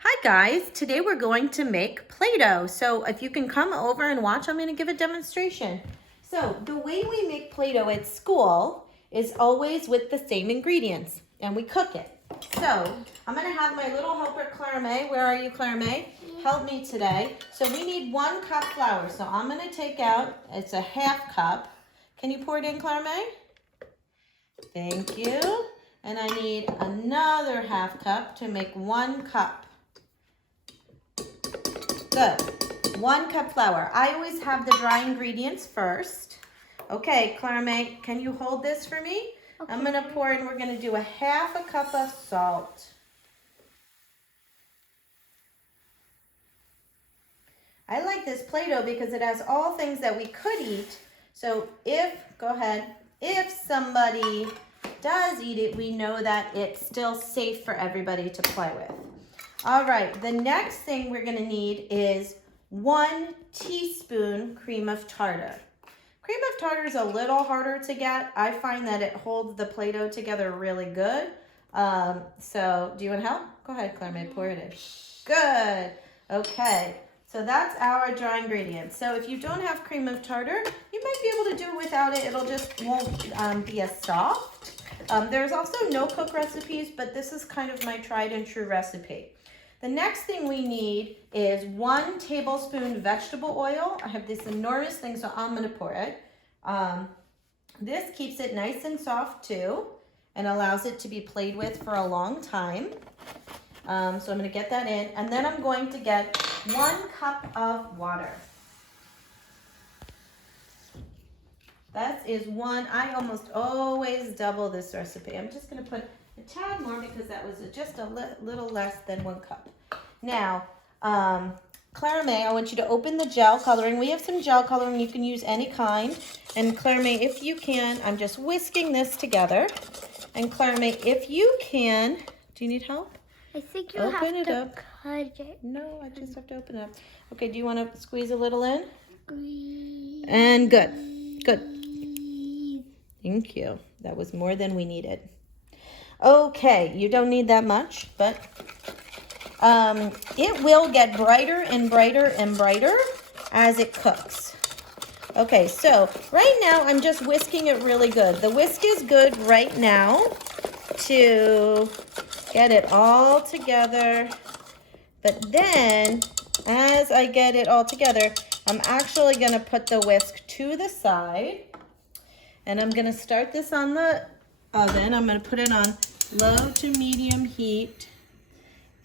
Hi guys, today we're going to make Play-Doh. So if you can come over and watch, I'm going to give a demonstration. So the way we make Play-Doh at school is always with the same ingredients and we cook it. So I'm going to have my little helper Clara May. Where are you, Clara May? Help me today. So we need 1 cup flour. So I'm going to take out, it's a half cup. Can you pour it in, Clara May? Thank you. And I need another half cup to make 1 cup. Good. 1 cup flour. I always have the dry ingredients first. Okay, Clara May, can you hold this for me? Okay. I'm going to pour in, we're going to do a half a cup of salt. I like this Play-Doh because it has all things that we could eat. So if somebody does eat it, we know that it's still safe for everybody to play with. All right, the next thing we're gonna need is 1 teaspoon cream of tartar. Cream of tartar is a little harder to get. I find that it holds the Play-Doh together really good. So do you want help? Go ahead, Clara May, pour it in. Good, okay. So that's our dry ingredients. So if you don't have cream of tartar, you might be able to do it without it. It'll just won't be as soft. There's also no-cook recipes, but this is kind of my tried and true recipe. The next thing we need is 1 tablespoon vegetable oil. I have this enormous thing, so I'm gonna pour it. This keeps it nice and soft too, and allows it to be played with for a long time. So I'm gonna get that in, and then I'm going to get 1 cup of water. That is 1, I almost always double this recipe. I'm just gonna put a tad more because that was just a little less than 1 cup. Now, Clara May, I want you to open the gel coloring. We have some gel coloring. You can use any kind. And Clara May, if you can, I'm just whisking this together. And Clara May, if you can, do you need help? I think you open have it to up. cut it. No, I just have to open it up. Okay, do you want to squeeze a little in? Squeeze. And good. Good. Thank you. That was more than we needed. Okay, you don't need that much, but it will get brighter and brighter and brighter as it cooks. Okay, so right now I'm just whisking it really good. The whisk is good right now to get it all together. But then, as I get it all together, I'm actually going to put the whisk to the side. And I'm going to start this on the oven. I'm going to put it on low to medium heat.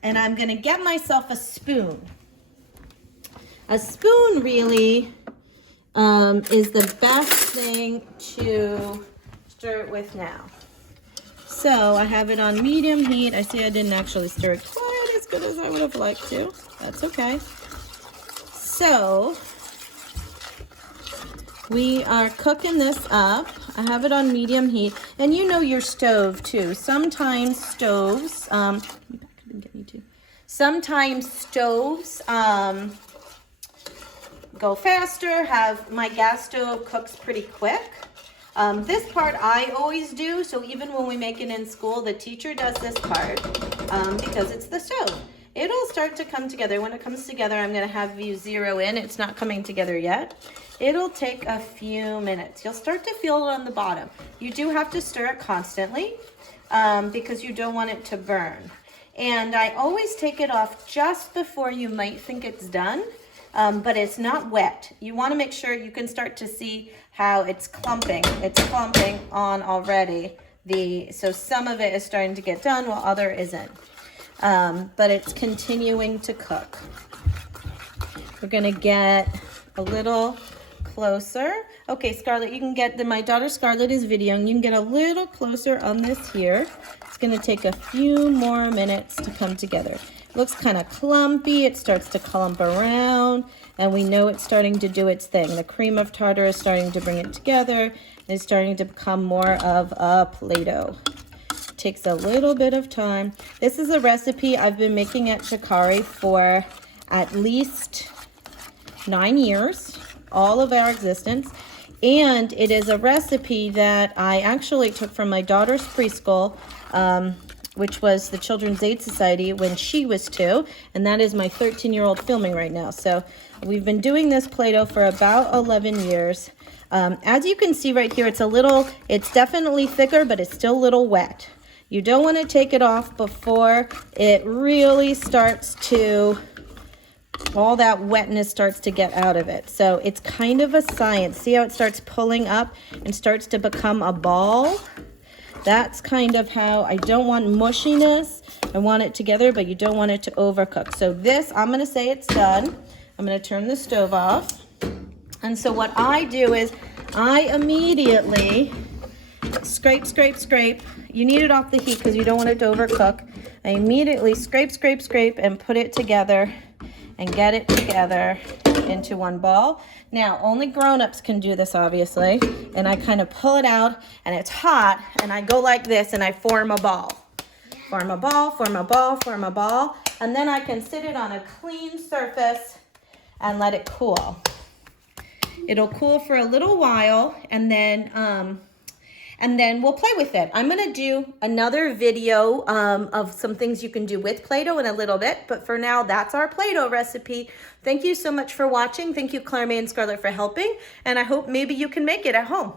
And I'm going to get myself a spoon. A spoon really is the best thing to stir it with now. So I have it on medium heat. I see I didn't actually stir it quite as good as I would have liked to. That's okay. So we are cooking this up. I have it on medium heat. And you know your stove too. Sometimes stoves, sometimes stoves go faster. My gas stove cooks pretty quick. This part I always do, so even when we make it in school, the teacher does this part because it's the stove. It'll start to come together. When it comes together, I'm going to have you zero in. It's not coming together yet. It'll take a few minutes. You'll start to feel it on the bottom. You do have to stir it constantly because you don't want it to burn. And I always take it off just before you might think it's done, but it's not wet. You want to make sure you can start to see how it's clumping. It's clumping on already. So some of it is starting to get done while other isn't. But it's continuing to cook. We're gonna get a little closer. Okay, Scarlett, you can get my daughter Scarlett is videoing. You can get a little closer on this here. It's gonna take a few more minutes to come together. It looks kind of clumpy. It starts to clump around, and we know it's starting to do its thing. The cream of tartar is starting to bring it together. It's starting to become more of a Play-Doh. Takes a little bit of time. This is a recipe I've been making at Shikari for at least 9 years, all of our existence. And it is a recipe that I actually took from my daughter's preschool. which was the Children's Aid Society when she was 2, and that is my 13-year-old filming right now. So we've been doing this Play-Doh for about 11 years. As you can see right here, it's definitely thicker, but it's still a little wet. You don't want to take it off before it really starts to, all that wetness starts to get out of it. So it's kind of a science. See how it starts pulling up and starts to become a ball? That's kind of how, I don't want mushiness. I want it together, but you don't want it to overcook. So this, I'm gonna say it's done. I'm gonna turn the stove off. And so what I do is I immediately scrape, scrape, scrape. You need it off the heat because you don't want it to overcook. I immediately scrape, scrape, scrape and put it together and get it together into one ball. Now, only grown-ups can do this, obviously. And I kind of pull it out, and it's hot, and I go like this, and I form a ball. Form a ball, form a ball, form a ball. And then I can sit it on a clean surface and let it cool. It'll cool for a little while, and then we'll play with it. I'm gonna do another video of some things you can do with Play-Doh in a little bit, but for now, that's our Play-Doh recipe. Thank you so much for watching. Thank you, Claire May and Scarlett, for helping, and I hope maybe you can make it at home.